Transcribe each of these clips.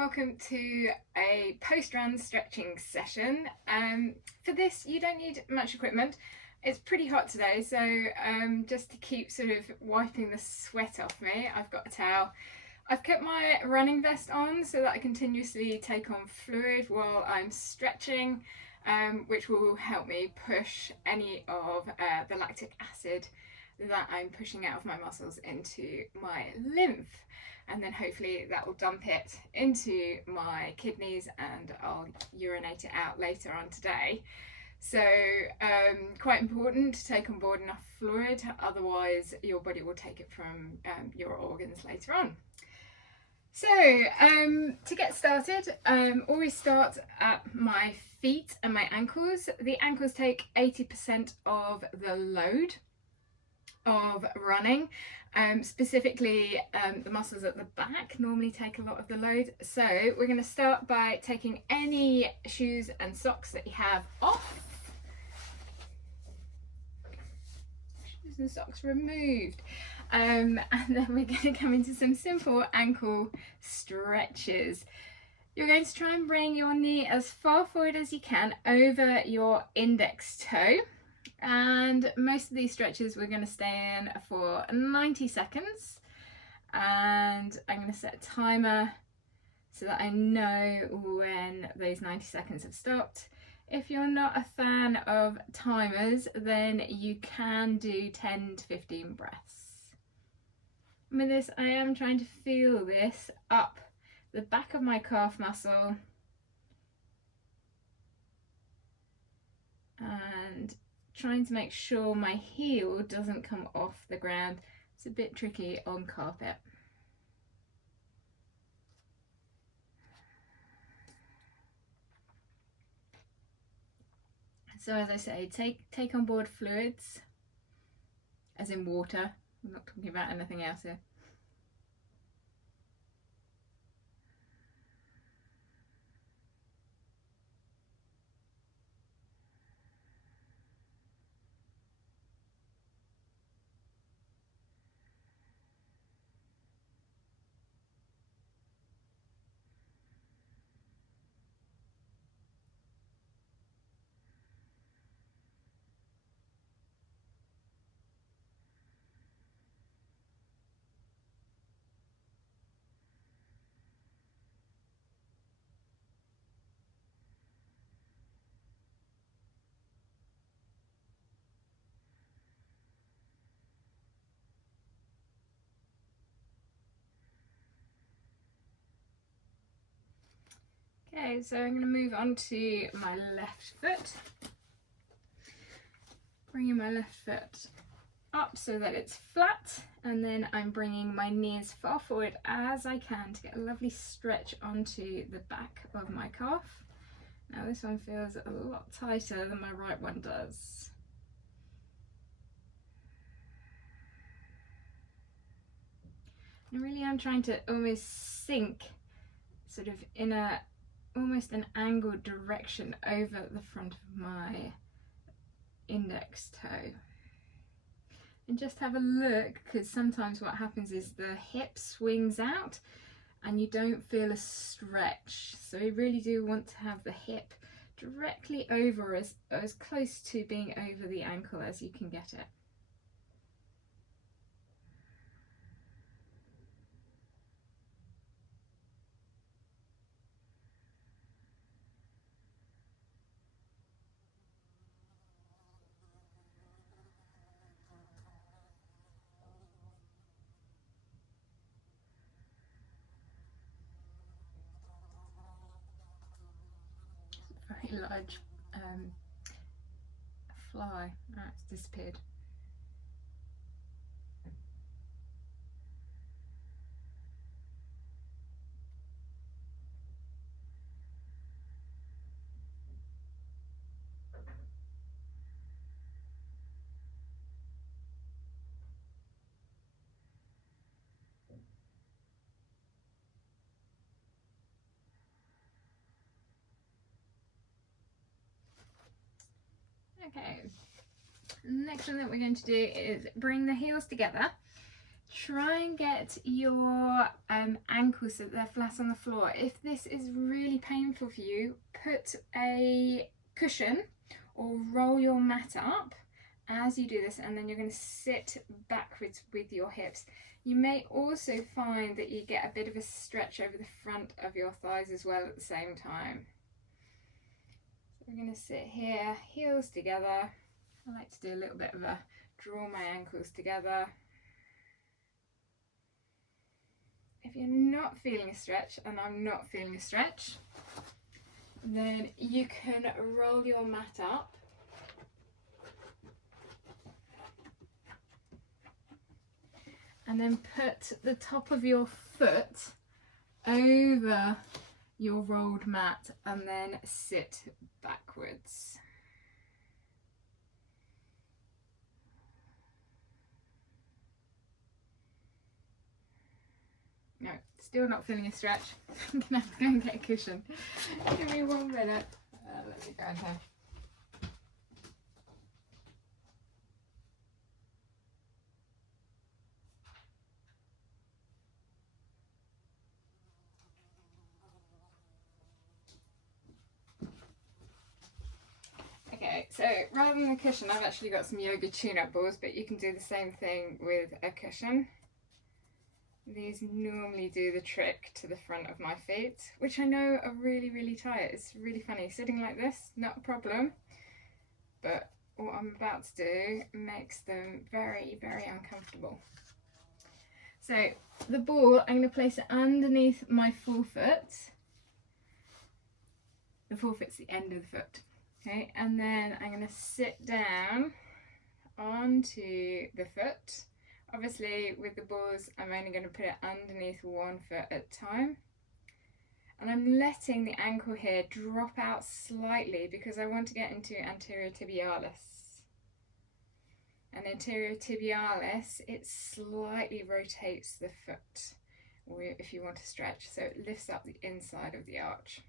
welcome to a post-run stretching session. For this you don't need much equipment. It's pretty hot today, so just to keep sort of wiping the sweat off me, I've got a towel. I've kept my running vest on so that I continuously take on fluid while I'm stretching, which will help me push any of the lactic acid that I'm pushing out of my muscles into my lymph, and then hopefully that will dump it into my kidneys and I'll urinate it out later on today. So quite important to take on board enough fluid, otherwise your body will take it from your organs later on. So to get started, always start at my feet and my ankles. The ankles take 80% of the load of running. Specifically the muscles at the back normally take a lot of the load, so we're going to start by taking any shoes and socks that you have off. Shoes and socks removed, and then we're going to come into some simple ankle stretches. You're going to try and bring your knee as far forward as you can over your index toe. And most of these stretches we're going to stay in for 90 seconds, and I'm going to set a timer so that I know when those 90 seconds have stopped. If you're not a fan of timers, then you can do 10 to 15 breaths. And with this, I am trying to feel this up the back of my calf muscle and trying to make sure my heel doesn't come off the ground. It's a bit tricky on carpet. So as I say, take on board fluids, as in water. I'm not talking about anything else here. Okay, so I'm going to move on to my left foot. Bringing my left foot up so that it's flat, and then I'm bringing my knee as far forward as I can to get a lovely stretch onto the back of my calf. Now this one feels a lot tighter than my right one does. And really I'm trying to almost sink sort of in a almost an angled direction over the front of my index toe. And just have a look, because sometimes what happens is the hip swings out and you don't feel a stretch. So you really do want to have the hip directly over, as close to being over the ankle as you can get it. Very large fly. Oh, it's disappeared. Okay, next one that we're going to do is bring the heels together Try and get your ankles so that they're flat on the floor. If this is really painful for you, put a cushion or roll your mat up as you do this, and then you're going to sit backwards with your hips. You may also find that you get a bit of a stretch over the front of your thighs as well at the same time. So we're going to sit here, heels together. I like to do a little bit of a draw my ankles together. If you're not feeling a stretch, and I'm not feeling a stretch, then you can roll your mat up. And then put the top of your foot over your rolled mat and then sit backwards. No, still not feeling a stretch. I'm gonna have to go and get a cushion. Give me 1 minute. Let me go in here. Okay, so rather than the cushion, I've actually got some yoga tune-up balls, but you can do the same thing with a cushion. These normally do the trick to the front of my feet, which I know are really, really tight. It's really funny. Sitting like this, not a problem, but what I'm about to do makes them very, very uncomfortable. So the ball, I'm going to place it underneath my forefoot. The forefoot's the end of the foot. Okay, and then I'm going to sit down onto the foot. Obviously with the balls I'm only going to put it underneath one foot at a time, and I'm letting the ankle here drop out slightly because I want to get into anterior tibialis. And anterior tibialis, it slightly rotates the foot, or if you want to stretch, so it lifts up the inside of the arch.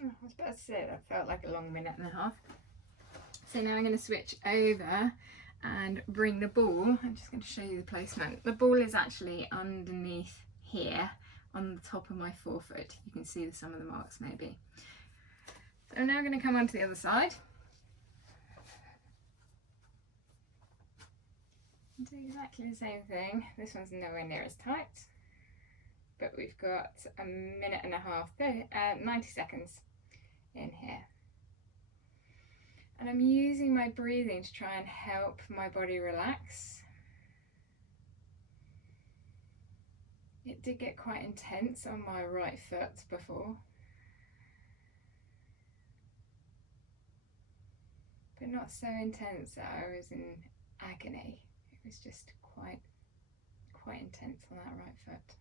Oh, I was about to say that felt like a long minute and a half. So now I'm going to switch over and bring the ball. I'm just going to show you the placement. The ball is actually underneath here on the top of my forefoot. You can see some of the marks maybe. So I'm now going to come on to the other side. Do exactly the same thing. This one's nowhere near as tight, but we've got a minute and a half, 90 seconds in here. And I'm using my breathing to try and help my body relax. It did get quite intense on my right foot before, but not so intense that I was in agony. It was just quite intense on that right foot.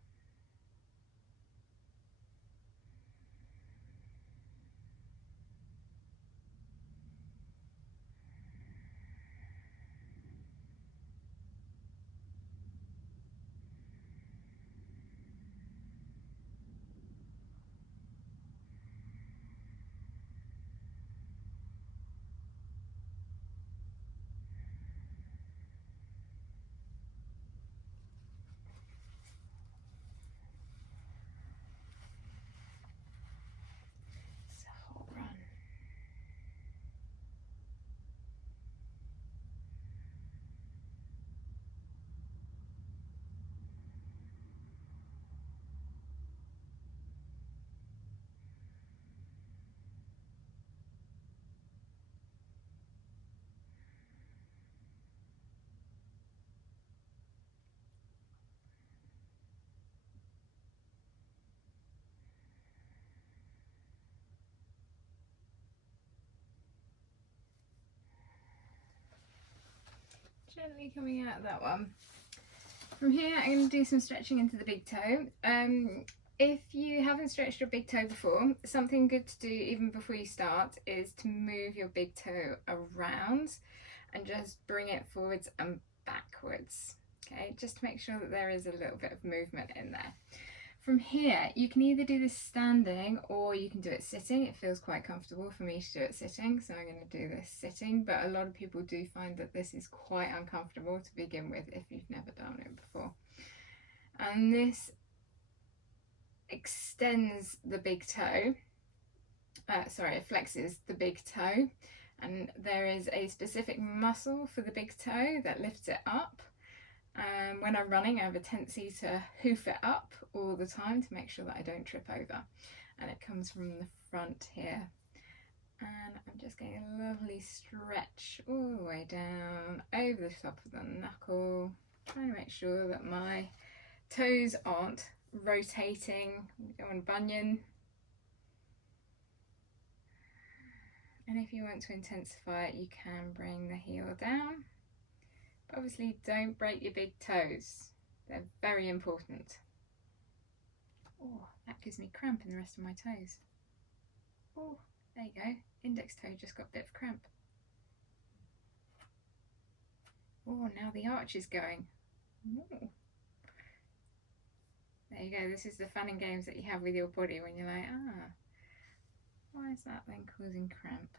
Gently coming out of that one. From here, I'm going to do some stretching into the big toe. If you haven't stretched your big toe before, something good to do even before you start is to move your big toe around and just bring it forwards and backwards. Okay, just to make sure that there is a little bit of movement in there. From here, you can either do this standing or you can do it sitting. It feels quite comfortable for me to do it sitting, so I'm going to do this sitting, but a lot of people do find that this is quite uncomfortable to begin with if you've never done it before. And this extends the big toe, it flexes the big toe, and there is a specific muscle for the big toe that lifts it up. When I'm running, I have a tendency to hoof it up all the time to make sure that I don't trip over. And it comes from the front here. And I'm just getting a lovely stretch all the way down over the top of the knuckle, trying to make sure that my toes aren't rotating. We don't want bunion. And if you want to intensify it, you can bring the heel down. But obviously don't break your big toes. They're very important. Oh, that gives me cramp in the rest of my toes. Oh, there you go. Index toe just got a bit of cramp. Oh, now the arch is going. Ooh. There you go. This is the fun and games that you have with your body when you're like, why is that then causing cramp?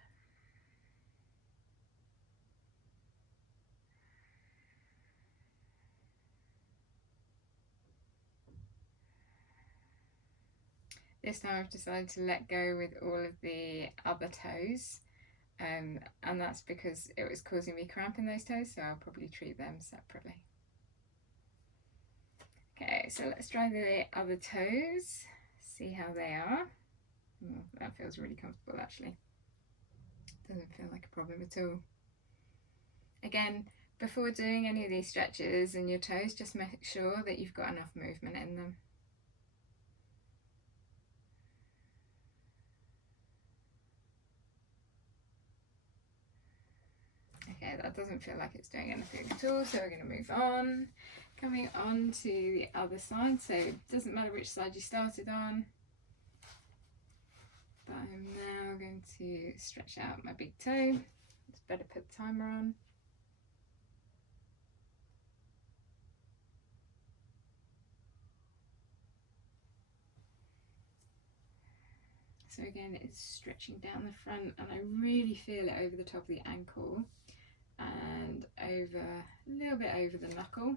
This time I've decided to let go with all of the other toes, and that's because it was causing me cramp in those toes, so I'll probably treat them separately. Okay, so let's try the other toes, see how they are. Oh, that feels really comfortable actually. Doesn't feel like a problem at all. Again, before doing any of these stretches in your toes, just make sure that you've got enough movement in them. Okay, that doesn't feel like it's doing anything at all, so we're going to move on. Coming on to the other side, so it doesn't matter which side you started on, but I'm now going to stretch out my big toe. It's better put the timer on. So again, it's stretching down the front, and I really feel it over the top of the ankle and over a little bit over the knuckle.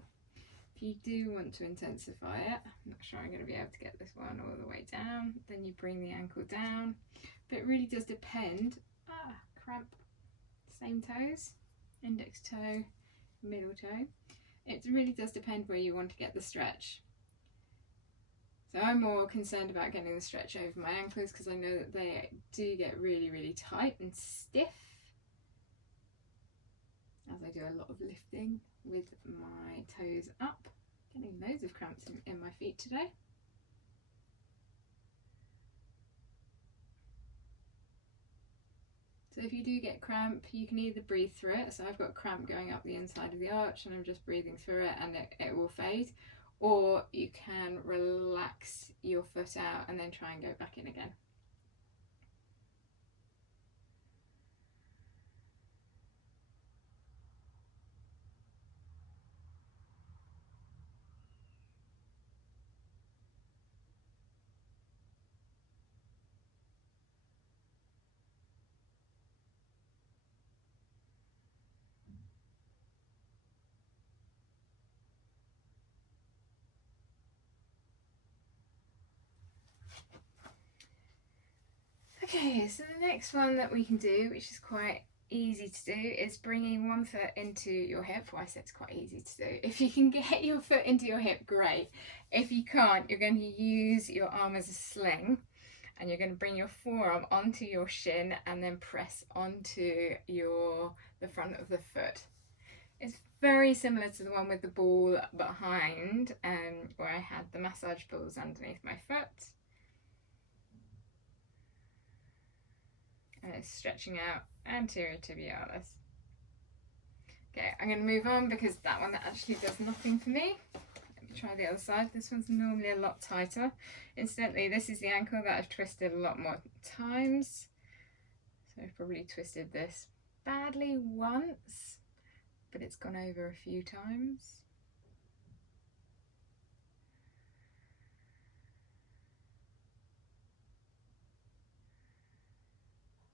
If you do want to intensify it, I'm not sure I'm going to be able to get this one all the way down, then you bring the ankle down. But it really does depend. Cramp. Same toes, index toe, middle toe. It really does depend where you want to get the stretch. So I'm more concerned about getting the stretch over my ankles because I know that they do get really, really tight and stiff, as I do a lot of lifting with my toes up. Getting loads of cramps in my feet today. So if you do get cramp, you can either breathe through it. So I've got cramp going up the inside of the arch and I'm just breathing through it and it will fade. Or you can relax your foot out and then try and go back in again. Okay, so the next one that we can do, which is quite easy to do, is bringing one foot into your hip. Well, I said it's quite easy to do. If you can get your foot into your hip, great. If you can't, you're going to use your arm as a sling and you're going to bring your forearm onto your shin and then press onto the front of the foot. It's very similar to the one with the ball behind, where I had the massage balls underneath my foot. And it's stretching out anterior tibialis. Okay, I'm going to move on because that one actually does nothing for me. Let me try the other side. This one's normally a lot tighter. Incidentally, this is the ankle that I've twisted a lot more times. So I've probably twisted this badly once, but it's gone over a few times.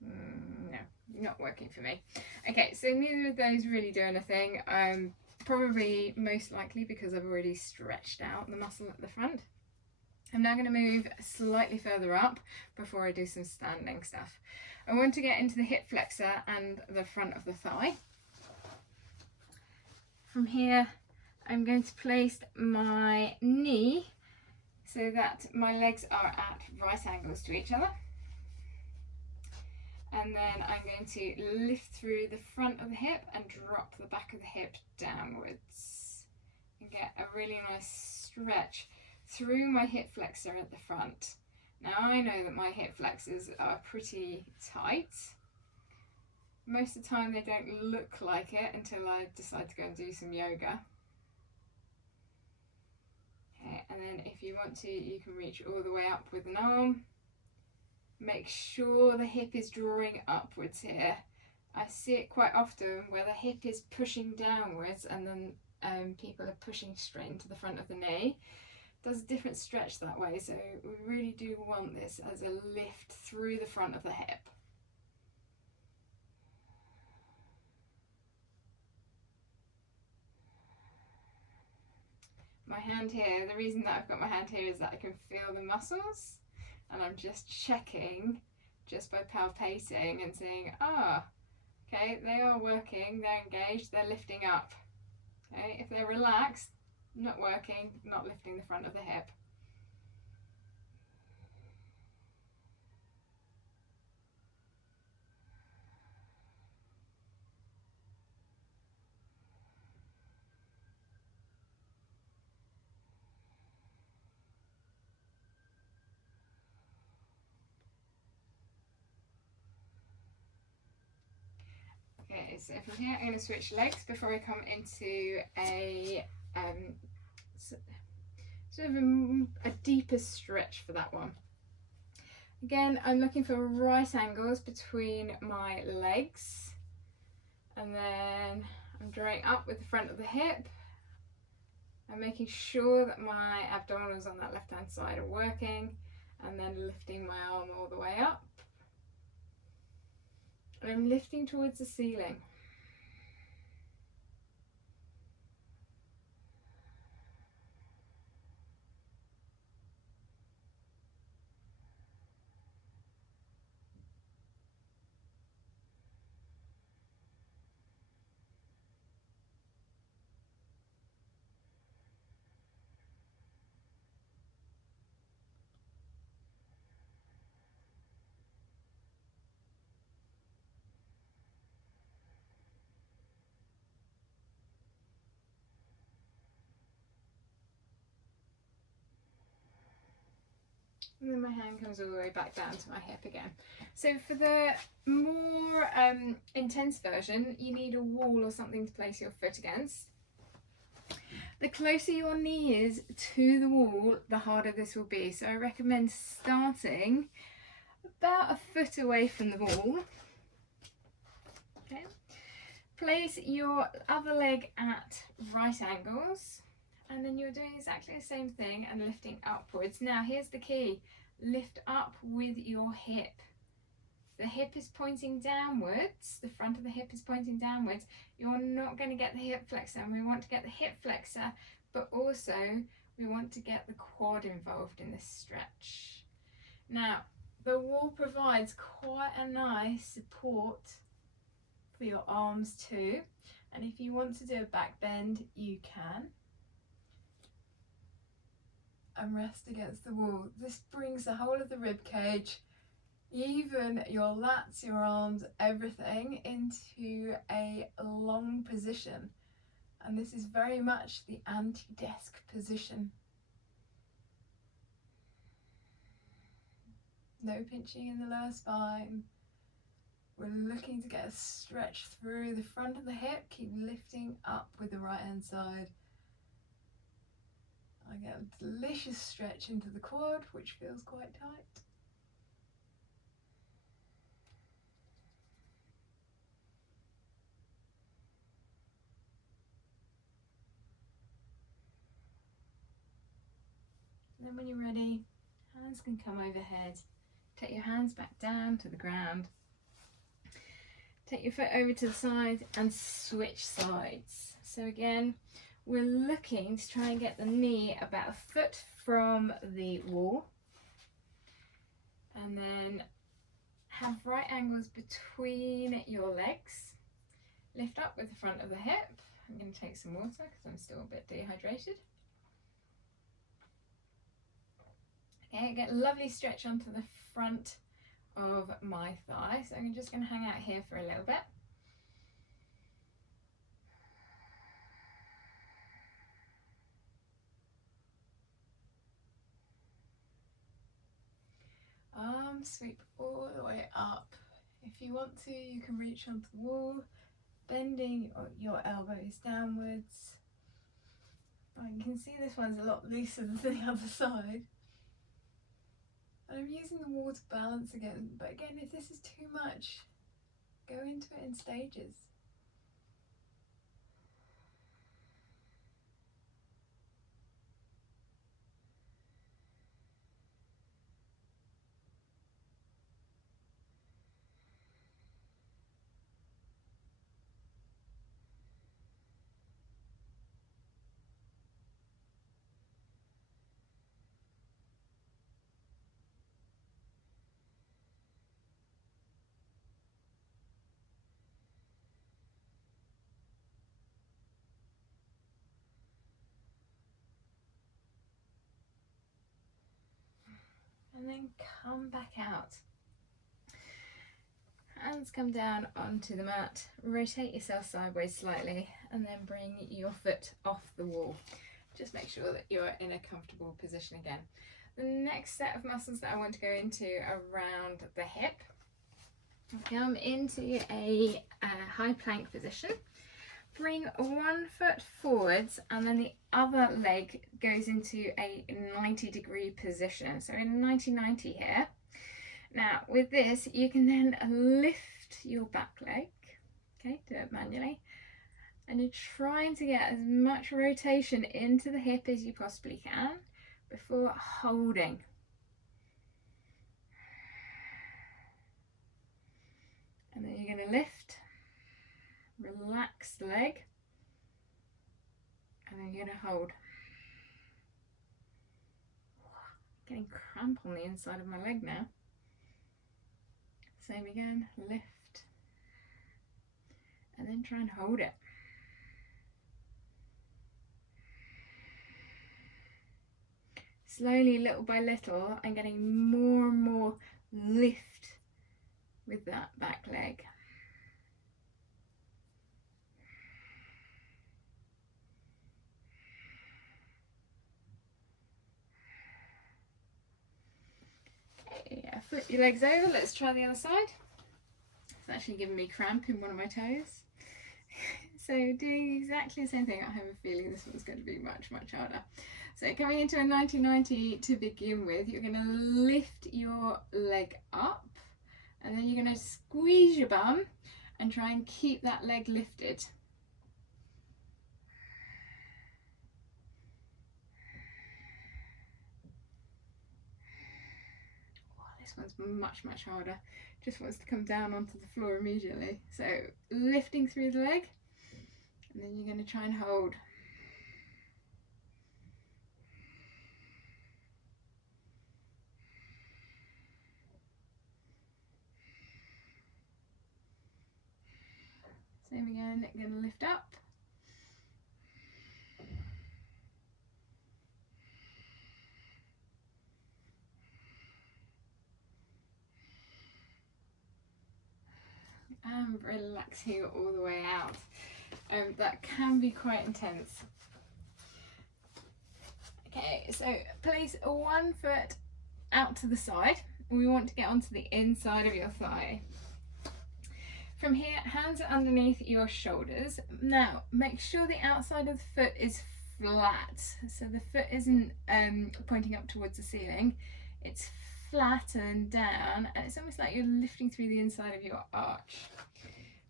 No, not working for me. Okay, so neither of those really do anything. Probably most likely because I've already stretched out the muscle at the front. I'm now going to move slightly further up before I do some standing stuff. I want to get into the hip flexor and the front of the thigh. From here, I'm going to place my knee so that my legs are at right angles to each other. And then I'm going to lift through the front of the hip and drop the back of the hip downwards. And get a really nice stretch through my hip flexor at the front. Now I know that my hip flexors are pretty tight. Most of the time they don't look like it until I decide to go and do some yoga. Okay, and then if you want to, you can reach all the way up with an arm. Make sure the hip is drawing upwards here. I see it quite often where the hip is pushing downwards and then people are pushing straight into the front of the knee. Does a different stretch that way, so we really do want this as a lift through the front of the hip. My hand here, the reason that I've got my hand here is that I can feel the muscles, and I'm just checking just by palpating and seeing, okay, they are working, they're engaged, they're lifting up. Okay, if they're relaxed, not working, not lifting the front of the hip. Okay, so from here I'm going to switch legs before I come into a sort of a deeper stretch for that one. Again, I'm looking for right angles between my legs, and then I'm drawing up with the front of the hip. I'm making sure that my abdominals on that left hand side are working, and then lifting my arm all the way up. And I'm lifting towards the ceiling. And then my hand comes all the way back down to my hip again. So for the more intense version, you need a wall or something to place your foot against. The closer your knee is to the wall, the harder this will be. So I recommend starting about a foot away from the wall. Okay. Place your other leg at right angles. And then you're doing exactly the same thing and lifting upwards. Now here's the key, lift up with your hip. The hip is pointing downwards, the front of the hip is pointing downwards. You're not going to get the hip flexor, and we want to get the hip flexor, but also we want to get the quad involved in this stretch. Now the wall provides quite a nice support for your arms too, and if you want to do a back bend, you can. And rest against the wall. This brings the whole of the rib cage, even your lats, your arms, everything into a long position. And this is very much the anti-desk position. No pinching in the lower spine. We're looking to get a stretch through the front of the hip. Keep lifting up with the right hand side. I get a delicious stretch into the quad, which feels quite tight. And then when you're ready, hands can come overhead. Take your hands back down to the ground. Take your foot over to the side and switch sides. So again, we're looking to try and get the knee about a foot from the wall. And then have right angles between your legs. Lift up with the front of the hip. I'm going to take some water because I'm still a bit dehydrated. Okay, get a lovely stretch onto the front of my thigh. So I'm just going to hang out here for a little bit. Arms sweep all the way up. If you want to, you can reach onto the wall, bending your elbows downwards. You can see this one's a lot looser than the other side. And I'm using the wall to balance again, but again, if this is too much, go into it in stages. And then come back out. Hands come down onto the mat, rotate yourself sideways slightly, and then bring your foot off the wall. Just make sure that you're in a comfortable position again. The next set of muscles that I want to go into around the hip. Come into a high plank position. Bring one foot forwards and then the other leg goes into a 90-degree position. So in 90-90 here. Now with this, you can then lift your back leg. Okay, do it manually. And you're trying to get as much rotation into the hip as you possibly can before holding. And then you're going to lift. Relax the leg, and then you're going to hold. Getting cramp on the inside of my leg now. Same again, lift, and then try and hold it. Slowly, little by little, I'm getting more and more lift with that back leg. Yeah, flip your legs over. Let's try the other side. It's actually giving me cramp in one of my toes. So doing exactly the same thing. I have a feeling this one's going to be much, much harder. So coming into a 90-90 to begin with, you're going to lift your leg up and then you're going to squeeze your bum and try and keep that leg lifted. This one's much, much harder. Just wants to come down onto the floor immediately. So lifting through the leg, and then you're going to try and hold. Same again, going to lift up. And relaxing all the way out. That can be quite intense. Okay, so place one foot out to the side. We want to get onto the inside of your thigh. From here, hands are underneath your shoulders. Now, make sure the outside of the foot is flat. So the foot isn't pointing up towards the ceiling. It's flat and down, and it's almost like you're lifting through the inside of your arch.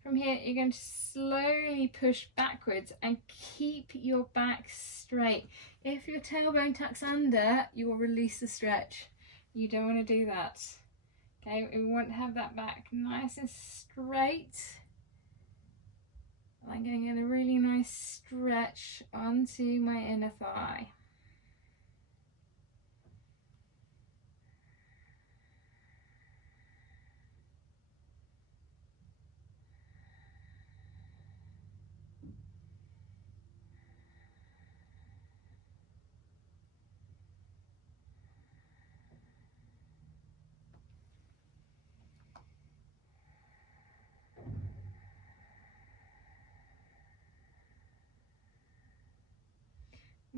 From here, you're going to slowly push backwards and keep your back straight. If your tailbone tucks under, you will release the stretch. You don't want to do that. Okay, we want to have that back nice and straight. I'm going to get a really nice stretch onto my inner thigh.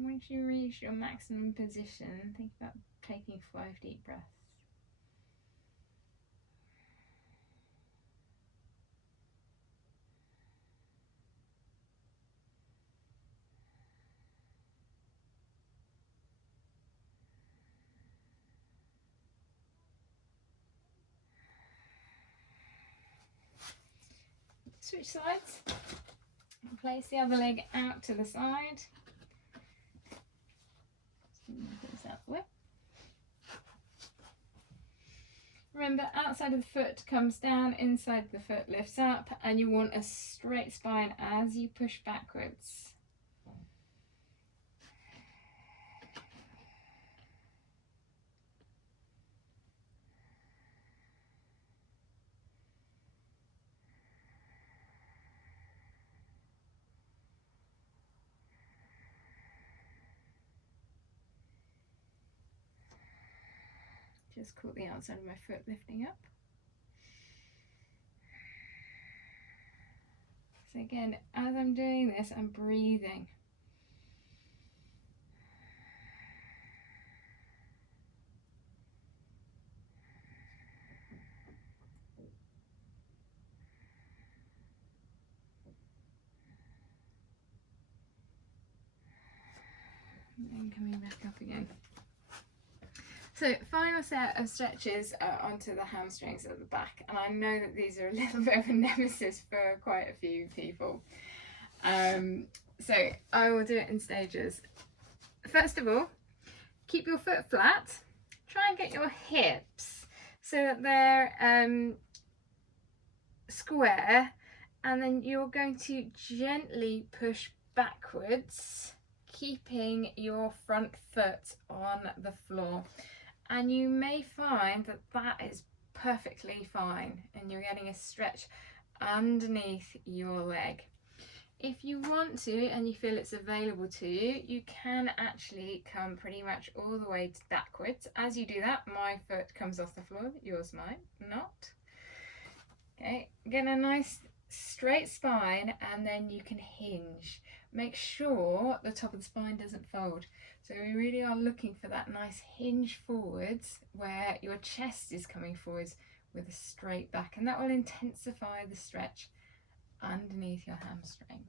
Once you reach your maximum position, think about taking 5 deep breaths. Switch sides. Place the other leg out to the side. That way. Remember, outside of the foot comes down, inside the foot lifts up, and you want a straight spine as you push backwards. Just caught the outside of my foot lifting up. So again, as I'm doing this, I'm breathing. And then coming back up again. So final set of stretches onto the hamstrings at the back, and I know that these are a little bit of a nemesis for quite a few people. So I will do it in stages. First of all, keep your foot flat. Try and get your hips so that they're square, and then you're going to gently push backwards, keeping your front foot on the floor. And you may find that that is perfectly fine and you're getting a stretch underneath your leg. If you want to and you feel it's available to you, you can actually come pretty much all the way backwards. As you do that, my foot comes off the floor, yours might not. Okay, get a nice straight spine, and then you can hinge. Make sure the top of the spine doesn't fold. So we really are looking for that nice hinge forwards where your chest is coming forwards with a straight back, and that will intensify the stretch underneath your hamstring.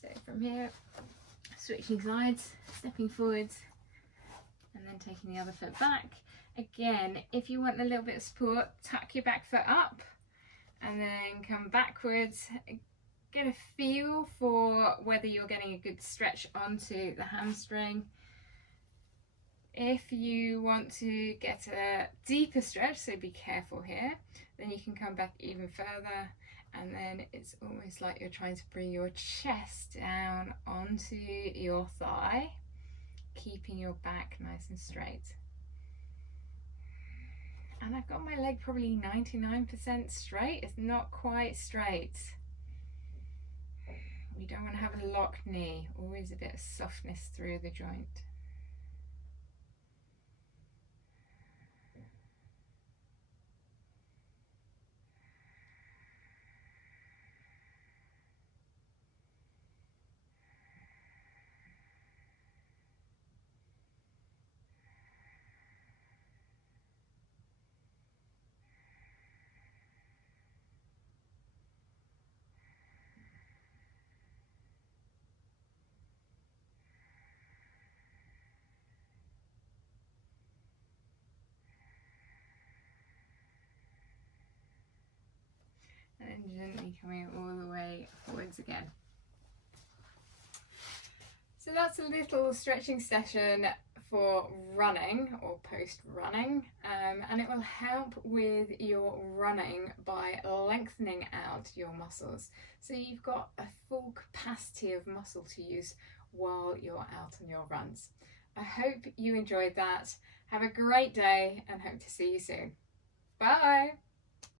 So from here, switching sides, stepping forwards, and then taking the other foot back. Again, if you want a little bit of support, tuck your back foot up and then come backwards. Get a feel for whether you're getting a good stretch onto the hamstring. If you want to get a deeper stretch, so be careful here, then you can come back even further and then it's almost like you're trying to bring your chest down onto your thigh, keeping your back nice and straight. And I've got my leg probably 99% straight. It's not quite straight. We don't want to have a locked knee, always a bit of softness through the joint. And then gently coming all the way forwards again. So that's a little stretching session for running or post running, and it will help with your running by lengthening out your muscles, so you've got a full capacity of muscle to use while you're out on your runs. I hope you enjoyed that. Have a great day and hope to see you soon.